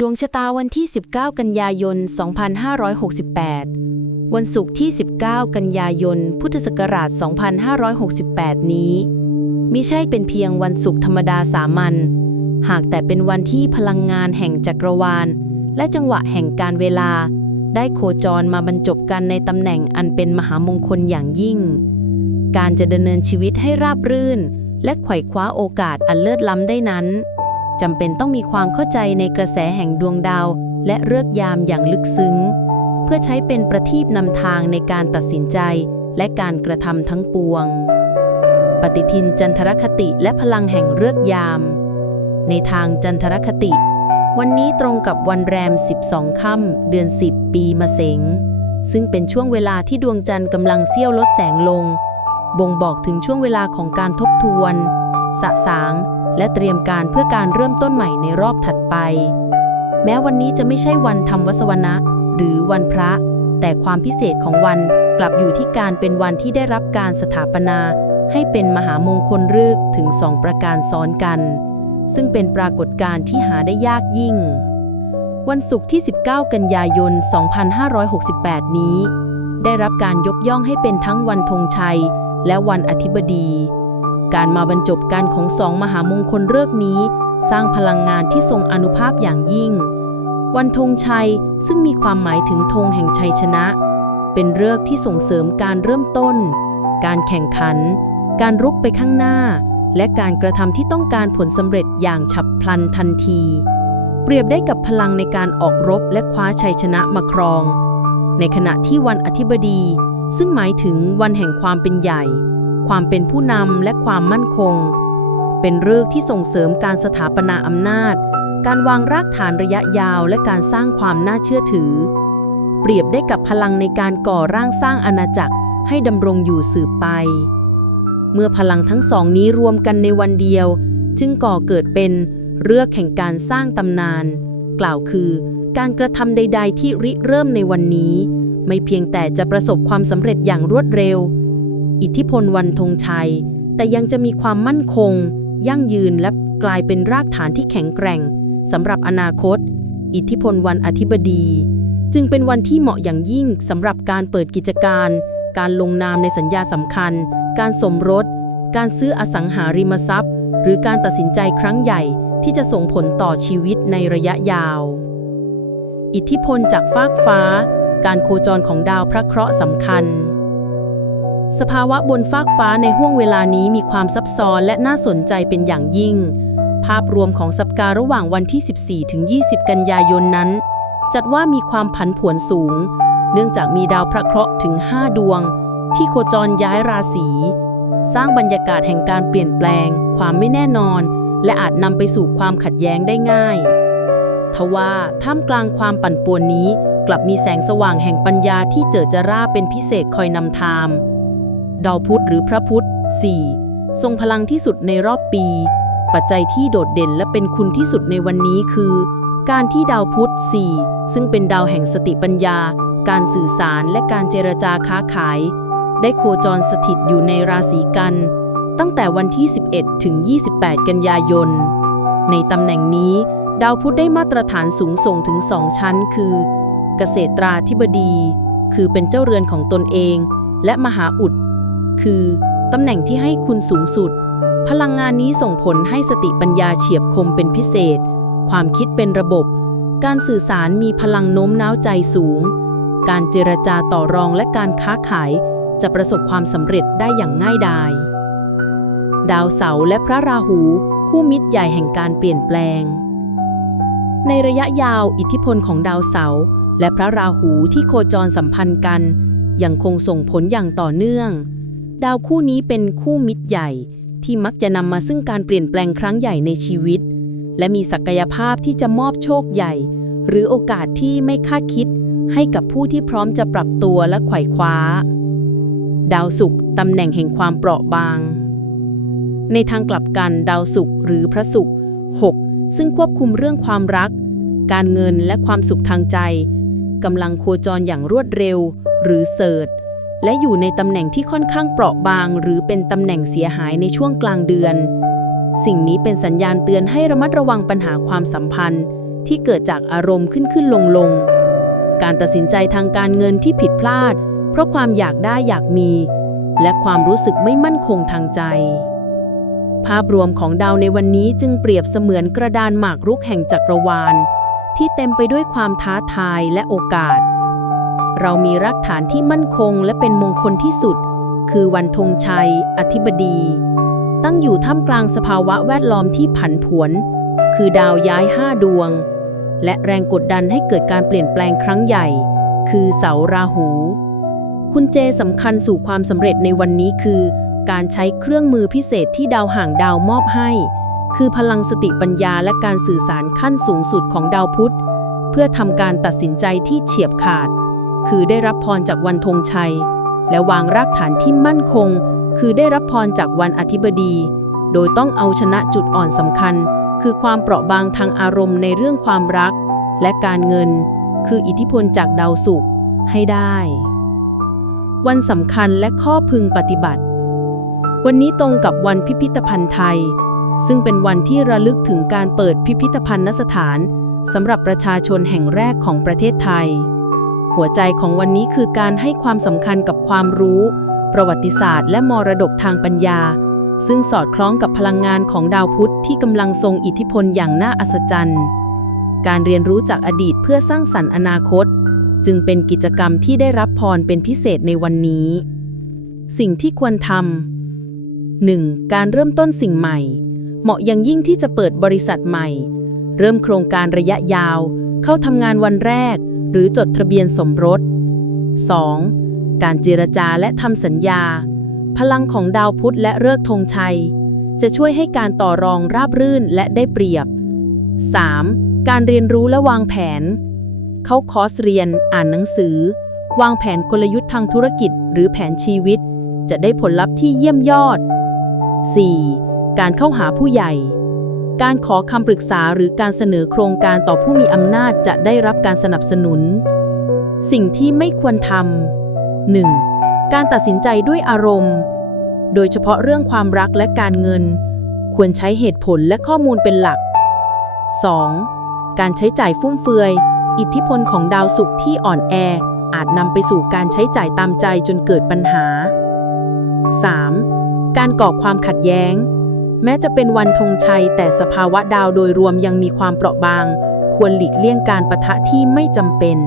ดวงชะตาวันที่ 19 กันยายน 2568 วันศุกร์ที่ 19 กันยายน พุทธศักราช 2568 นี้มิใช่เป็นเพียงวันศุกร์ธรรมดาสามัญ หากแต่เป็นวันที่พลังงานแห่งจักรวาล และจังหวะแห่งการเวลา ได้โคจรมาบรรจบกันในตำแหน่งอันเป็นมหามงคลอย่างยิ่ง การจะดำเนินชีวิตให้ราบรื่น และไขว่คว้าโอกาสอันเลิศล้ำได้นั้น จำเป็นต้องมีความเข้าใจในกระแสแห่งดวงดาว และเลือกยามอย่างลึกซึ้ง เพื่อใช้เป็นประทีปนำทางในการตัดสินใจ และการกระทำทั้งปวง ปฏิทินจันทรคติและพลังแห่งเลือกยาม ในทางจันทรคติ วันนี้ตรงกับวันแรม 12 ค่ำเดือน 10 ปีมะเสงซึ่งเป็นช่วงเวลาที่ดวงจันทร์กำลังเสี้ยวลดแสงลง บ่งบอกถึงช่วงเวลาของการทบทวน สะสาง และเตรียมการเพื่อการเริ่มต้นใหม่ในรอบถัดไป แม้วันนี้จะไม่ใช่วันทำวสวนะ หรือวันพระ แต่ความพิเศษของวันกลับอยู่ที่การเป็นวันที่ได้รับการสถาปนา ให้เป็นมหามงคลฤกษ์ถึงสองประการซ้อนกัน ซึ่งเป็นปรากฏการณ์ที่หาได้ยากยิ่ง วันศุกร์ที่ 19 กันยายน 2568 นี้ ได้รับการยกย่องให้เป็นทั้งวันธงชัย และวันอธิบดี การมาบรรจบกันของสองมหามงคลเลิกนี้ สร้างพลังงานที่ทรงอนุภาพอย่างยิ่ง วันธงชัยซึ่งมีความหมายถึงธงแห่งชัยชนะ เป็นเลิกที่ส่งเสริมการเริ่มต้น การแข่งขัน การรุกไปข้างหน้า และการกระทำที่ต้องการผลสำเร็จอย่างฉับพลันทันที เปรียบได้กับพลังในการออกรบและคว้าชัยชนะมาครอง ในขณะที่วันอธิบดี ซึ่งหมายถึงวันแห่งความเป็นใหญ่ ความเป็นผู้นำและความมั่นคง เป็นเรื่องที่ส่งเสริมการสถาปนาอำนาจ การวางรากฐานระยะยาวและการสร้างความน่าเชื่อถือ เปรียบได้กับพลังในการก่อร่างสร้างอาณาจักรให้ดำรงอยู่สืบไป เมื่อพลังทั้งสองนี้รวมกันในวันเดียว จึงก่อเกิดเป็นเรื่องแห่งการสร้างตำนาน กล่าวคือการกระทำใด ๆ ที่ริเริ่มในวันนี้ ไม่เพียงแต่จะประสบความสำเร็จอย่างรวดเร็ว อิทธิพลวันธงชัย แต่ยังจะมีความมั่นคง ยั่งยืนและกลายเป็นรากฐานที่แข็งแกร่งสำหรับอนาคต อิทธิพลวันอธิบดี จึงเป็นวันที่เหมาะอย่างยิ่งสำหรับการเปิดกิจการ การลงนามในสัญญาสำคัญ การสมรส การซื้ออสังหาริมทรัพย์ หรือการตัดสินใจครั้งใหญ่ที่จะส่งผลต่อชีวิตในระยะยาว อิทธิพลจากฟากฟ้า การโคจรของดาวพระเคราะห์สำคัญ สภาวะบนฟากฟ้าในห่วงเวลานี้มีความซับซ้อนและน่าสนใจเป็นอย่างยิ่ง ภาพรวมของสัปดาห์ระหว่างวันที่ 14 ถึง 20 กันยายนนั้น จัดว่ามีความผันผวนสูง เนื่องจากมีดาวพระเคราะห์ถึง 5 ดวง ที่โคจรย้ายราศี สร้างบรรยากาศแห่งการเปลี่ยนแปลง ความไม่แน่นอน และอาจนำไปสู่ความขัดแย้งได้ง่าย ทว่าท่ามกลางความปั่นป่วนนี้ กลับมีแสงสว่างแห่งปัญญาที่เจิดจร่าเป็นพิเศษคอยนำทาง ดาวพุธหรือพระพุธ 4. ทรงพลังที่สุดในรอบปี ปัจจัยที่โดดเด่นและเป็นคุณที่สุดในวันนี้คือ การที่ดาวพุธ 4 ซึ่งเป็นดาวแห่งสติปัญญา การสื่อสารและการเจรจาค้าขาย ได้โคจรสถิตอยู่ในราศีกัน ตั้งแต่วันที่ 11 ถึง 28 กันยายน ในตำแหน่งนี้ ดาวพุธได้มาตรฐานสูงส่งถึงสองชั้น คือ เกษตราธิบดี คือเป็นเจ้าเรือนของตนเอง และมหาอุด คือตำแหน่งที่ให้คุณสูงสุด พลังงานนี้ส่งผลให้สติปัญญาเฉียบคมเป็นพิเศษ ความคิดเป็นระบบ การสื่อสารมีพลังโน้มน้าวใจสูง การเจรจาต่อรองและการค้าขาย จะประสบความสำเร็จได้อย่างง่ายดาย ดาวเสาร์และพระราหู คู่มิตรใหญ่แห่งการเปลี่ยนแปลง ในระยะยาวอิทธิพลของดาวเสาร์และพระราหูที่โคจรสัมพันธ์กันยังคงส่งผลอย่างต่อเนื่อง ดาวคู่นี้เป็นคู่มิตรใหญ่ ที่มักจะนำมาซึ่งการเปลี่ยนแปลงครั้งใหญ่ในชีวิต และมีศักยภาพที่จะมอบโชคใหญ่ หรือโอกาสที่ไม่คาดคิด ให้กับผู้ที่พร้อมจะปรับตัวและไขว่คว้า ดาวศุกร์ตำแหน่งแห่งความเปราะบาง ในทางกลับกันดาวศุกร์หรือพระศุกร์6ซึ่งควบคุมเรื่องความรัก การเงินและความสุขทางใจกำลังโคจรอย่างรวดเร็ว หรือเสิร์ช และอยู่ในตำแหน่งที่ค่อนข้างเปราะบาง หรือเป็นตำแหน่งเสียหายในช่วงกลางเดือน สิ่งนี้เป็นสัญญาณเตือนให้ระมัดระวังปัญหาความสัมพันธ์ ที่เกิดจากอารมณ์ขึ้นขึ้นลงลงการตัดสินใจทางการเงินที่ผิดพลาด เพราะความอยากได้อยากมี และความรู้สึกไม่มั่นคงทางใจ ภาพรวมของดาวในวันนี้จึงเปรียบเสมือนกระดานหมากรุกแห่งจักรวาล ที่เต็มไปด้วยความท้าทายและโอกาส เรามีรากฐานที่มั่นคงและเป็นมงคลที่สุด คือวันธงชัย อธิบดี ตั้งอยู่ท่ามกลางสภาวะแวดล้อมที่ผันผวน คือดาวย้ายห้าดวง และแรงกดดันให้เกิดการเปลี่ยนแปลงครั้งใหญ่ คือเสาราหู คุณเจสำคัญสู่ความสำเร็จในวันนี้คือ การใช้เครื่องมือพิเศษที่ดาวห่างดาวมอบให้ คือพลังสติปัญญาและการสื่อสารขั้นสูงสุดของดาวพุธ เพื่อทำการตัดสินใจที่เฉียบขาด คือได้รับพรจากวันธงชัย และวางรากฐานที่มั่นคง คือได้รับพรจากวันอธิบดี โดยต้องเอาชนะจุดอ่อนสำคัญ คือความเปราะบางทางอารมณ์ในเรื่องความรัก และการเงิน คืออิทธิพลจากดาวศุกร์ให้ได้ วันสำคัญและข้อพึงปฏิบัติ วันนี้ตรงกับวันพิพิธภัณฑ์ไทย ซึ่งเป็นวันที่ระลึกถึงการเปิดพิพิธภัณฑ์สถานสำหรับประชาชนแห่งแรกของประเทศไทย หัวใจของวันนี้คือการให้ความสำคัญกับความรู้ ประวัติศาสตร์และมรดกทางปัญญา ซึ่งสอดคล้องกับพลังงานของดาวพุธที่กำลังทรงอิทธิพลอย่างน่าอัศจรรย์การเรียนรู้จากอดีตเพื่อสร้างสรรค์อนาคต จึงเป็นกิจกรรมที่ได้รับพรเป็นพิเศษในวันนี้ สิ่งที่ควรทำ 1. การเริ่มต้นสิ่งใหม่ เหมาะอย่างยิ่งที่จะเปิดบริษัทใหม่ เริ่มโครงการระยะยาว เข้าทำงานวันแรก รือจดทะเบียนสมรส 2. การเจรจาและทำสัญญา พลังของดาวพุธและเลิกธงชัย จะช่วยให้การต่อรองราบรื่นและได้เปรียบ 3. การเรียนรู้และวางแผน เข้าคอร์สเรียน อ่านหนังสือ วางแผนกลยุทธ์ทางธุรกิจ หรือแผนชีวิต จะได้ผลลัพธ์ที่เยี่ยมยอด 4. การเข้าหาผู้ใหญ่ การขอคำปรึกษาหรือการเสนอโครงการต่อผู้มีอำนาจจะได้รับการสนับสนุน สิ่งที่ไม่ควรทำ 1. การตัดสินใจด้วยอารมณ์ โดยเฉพาะเรื่องความรักและการเงิน ควรใช้เหตุผลและข้อมูลเป็นหลัก 2. การใช้จ่ายฟุ่มเฟือย อิทธิพลของดาวศุกร์ที่อ่อนแอ อาจนำไปสู่การใช้จ่ายตามใจจนเกิดปัญหา 3. การก่อความขัดแย้ง แม้จะเป็นวันธงชัย แต่สภาวะดาวโดยรวมยังมีความเปราะบาง ควรหลีกเลี่ยงการประทะที่ไม่จำเป็น